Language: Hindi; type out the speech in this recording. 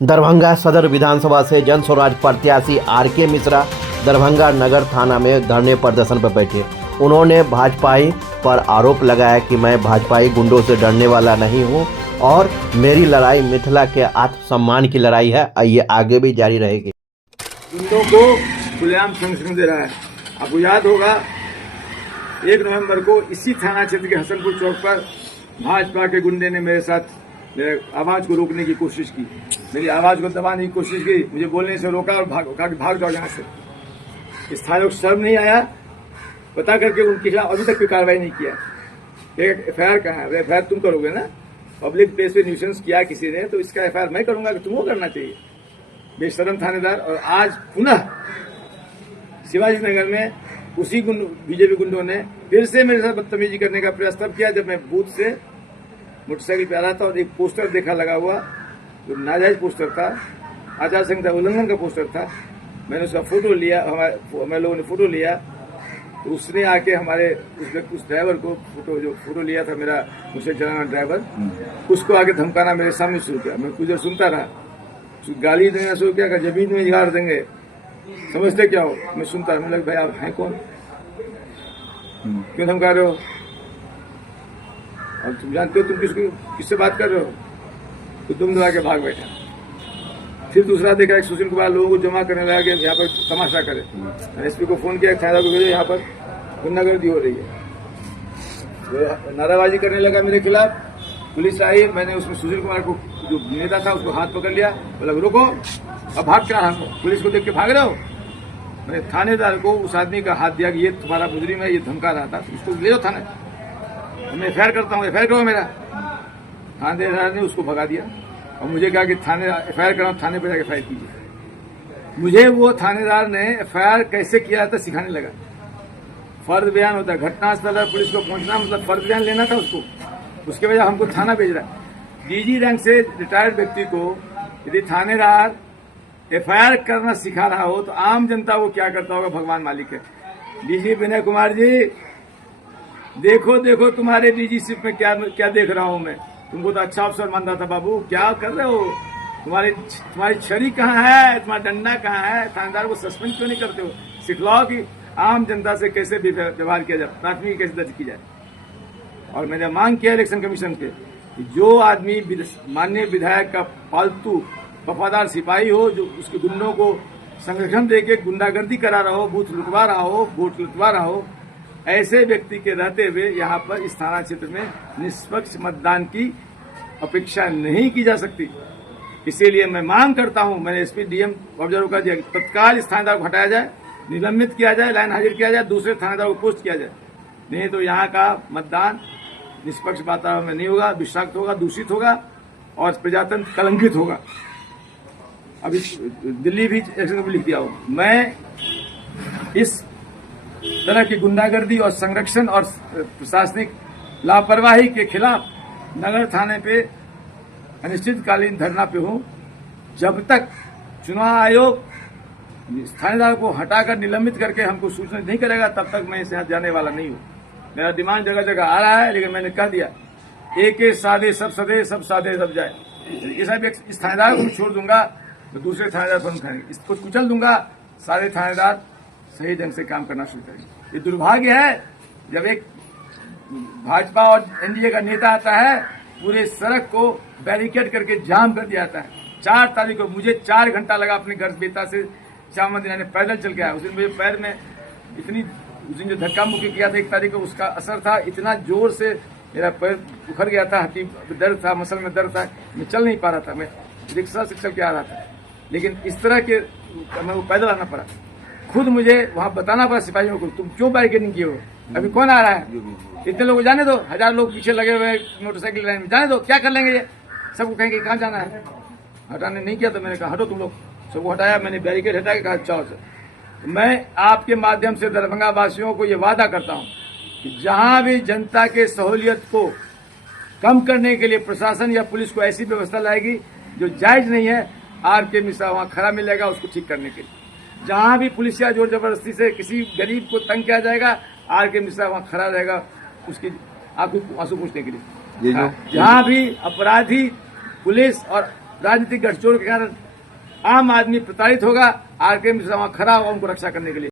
दरभंगा सदर विधानसभा से जन स्वराज प्रत्याशी आर.के. मिश्रा दरभंगा नगर थाना में धरने प्रदर्शन पर बैठे। उन्होंने भाजपाई पर आरोप लगाया कि मैं भाजपाई गुंडों से डरने वाला नहीं हूं और मेरी लड़ाई मिथिला के आत्मसम्मान की लड़ाई है। ये आगे भी जारी रहेगी। गुंडों को खुलेआम संरक्षण दे रहा है। आपको याद होगा 1 नवंबर को इसी थाना क्षेत्र के हसनपुर चौक पर भाजपा के गुंडे ने मेरे साथ मेरे आवाज को रोकने की कोशिश की, मेरी आवाज को दबाने की कोशिश की, मुझे बोलने से रोका और भाग जाओ यहाँ से। स्थानीय को शर्म नहीं आया, पता करके उनके खिलाफ अभी तक कोई कार्रवाई नहीं किया। एक एफआईआर कहाँ है? एफआईआर तुम करोगे ना, पब्लिक प्लेस पे न्यूसेंस किया किसी ने तो इसका एफआईआर मैं करूंगा कि तुमको करना चाहिए, बेशरम थानेदार। और आज पुनः शिवाजी नगर में उसी बीजेपी गुंडों ने फिर से मेरे साथ बदतमीजी करने का प्रयास तब किया जब मैं बूथ से मोटरसाइकिल पे आ रहा था और एक पोस्टर देखा लगा हुआ जो नाजायज पोस्टर था, आचार संहिता उल्लंघन का पोस्टर था। मैंने उसका फोटो लिया, हमारे लोगों ने फोटो लिया, तो उसने आके हमारे उस ड्राइवर को फोटो लिया था, मेरा मुझसे चलाना ड्राइवर, उसको आके धमकाना मेरे सामने शुरू किया। मैं कुछ देर सुनता रहा, गाली देना शुरू किया, जमीन में गाड़ देंगे, समझते क्या हो? मैं सुनता रहा, मैं लगा भाई आप हैं कौन, क्यों धमका रहे हो, और तुम जानते हो तुम किससे बात कर रहे हो? तो तुम दबा के भाग बैठा। फिर दूसरा देखा एक सुशील कुमार लोगों को जमा करने लगा कि यहाँ पर तमाशा करे। मैंने एसपी को फोन किया, थाना को भेजो, यहाँ पर गुंडागर्दी हो रही है। तो नाराबाजी करने लगा मेरे खिलाफ, पुलिस आई, मैंने उसमें सुशील कुमार को जो नेता था उसको हाथ पकड़ लिया, बोला रुको, अब भाग क्या रहा हो, पुलिस को देख के भाग रहे हो? मैंने थानेदार को उस आदमी का हाथ दिया कि ये तुम्हारा मुजरिम है, ये धमका रहा था, उसको ले जाओ थाने, मैं एफआईआर करता हूँ, एफआईआर करो मेरा। थानेदार ने उसको भगा दिया और मुझे कहा कि थाने एफआईआर कराओ, थाने पर जाकर एफआईआर कीजिए। मुझे वो थानेदार ने एफआईआर कैसे किया था सिखाने लगा। फर्द बयान होता है, घटनास्थल पर पुलिस को पहुंचना मतलब फर्द बयान लेना था उसको, उसके वजह हमको थाना भेज रहा है। डीजी रैंक से रिटायर्ड व्यक्ति को यदि थानेदार एफआईआर करना सिखा रहा हो तो आम जनता को क्या करता होगा भगवान मालिक है। डीजी विनय कुमार जी, देखो तुम्हारे डीजीशिप में क्या देख रहा हूं मैं, तुमको तो अच्छा अफसर मानता था बाबू, क्या कर रहे हो? तुम्हारी छड़ी कहाँ है, तुम्हारा डंडा कहाँ है? थानेदार को सस्पेंड क्यों नहीं करते हो? सिखलाओ कि आम जनता से कैसे व्यवहार किया जाए, प्राथमिकी कैसे दर्ज की जाए। और मैंने मांग किया इलेक्शन कमीशन के कि जो आदमी माननीय विधायक का पालतू वफादार सिपाही हो, जो उसके गुंडों को संरक्षण देके गुंडागर्दी करा रहा हो, बूथ लुटवा रहा हो, वोट लुटवा रहा हो, ऐसे व्यक्ति के रहते हुए यहाँ पर इस थाना क्षेत्र में निष्पक्ष मतदान की अपेक्षा नहीं की जा सकती। इसीलिए मैं मांग करता हूँ, मैंने एसपी डीएम ऑब्जर्व कर दिया, तत्काल इस थानेदार को हटाया जाए, निलंबित किया जाए, लाइन हाजिर किया जाए, दूसरे थानेदार को पोस्ट किया जाए। नहीं तो यहाँ का मतदान निष्पक्ष वातावरण में नहीं होगा, विषाक्त होगा, दूषित होगा और प्रजातंत्र कलंकित होगा। अभी दिल्ली भी इलेक्शन को लिख दिया हो। मैं इस तरह की गुंडागर्दी और संरक्षण और प्रशासनिक लापरवाही के खिलाफ नगर थाने पे अनिश्चितकालीन धरना पे हूं। जब तक चुनाव आयोग थानेदार को हटाकर निलंबित करके हमको सूचना नहीं करेगा तब तक मैं इसे जाने वाला नहीं हूं। मेरा डिमांड जगह जगह आ रहा है, लेकिन मैंने कह दिया एक साधे सब सदे, सब साधे सब जाए। इस थानेदार को छोड़ दूंगा तो दूसरे थानेदार पर उठाएंगे, इसको कुचल दूंगा, सारे थानेदार सही ढंग से काम करना शुरू करेंगे। ये दुर्भाग्य है जब एक भाजपा और एनडीए का नेता आता है, पूरे सड़क को बैरिकेड करके जाम कर दिया जाता है। 4 तारीख को मुझे 4 घंटा लगा अपने घर बेटा से श्याम मंदिर पैदल चल के आया। उस दिन मुझे पैर में उस दिन जो धक्का मुक्की किया था 1 तारीख को, उसका असर था, इतना जोर से मेरा पैर उखड़ गया था, हड्डी दर्द था, मसल में दर्द था, मैं चल नहीं पा रहा था। मैं रिक्शा से चल के आ रहा था, लेकिन इस तरह के मैं पैदल आना पड़ा। खुद मुझे वहां बताना पड़ा सिपाहियों को, तुम क्यों बैरिकेडिंग किए हो, अभी कौन आ रहा है, इतने लोग जाने दो, 1000 लोग पीछे लगे हुए मोटरसाइकिल लाइन में, जाने दो, क्या कर लेंगे ये, सबको कहेंगे कहाँ जाना है। हटाने नहीं किया तो मैंने कहा हटो तुम लोग, सबको हटाया, मैंने बैरिकेड हटा के कहा चाओ से। मैं आपके माध्यम से दरभंगा वासियों को ये वादा करता हूँ कि जहां भी जनता के सहूलियत को कम करने के लिए प्रशासन या पुलिस को ऐसी व्यवस्था लाएगी जो जायज नहीं है, आर.के. मिश्रा वहां खड़ा मिलेगा उसको ठीक करने के लिए। जहां भी पुलिस या जोर जबरदस्ती से किसी गरीब को तंग किया जाएगा, आर.के. मिश्रा वहां खड़ा रहेगा उसकी आंसू पूछने के लिए। जहां भी अपराधी पुलिस और राजनीतिक गठजोड़ के कारण आम आदमी प्रताड़ित होगा। आरके मिश्रा वहां खड़ा होगा उनको रक्षा करने के लिए।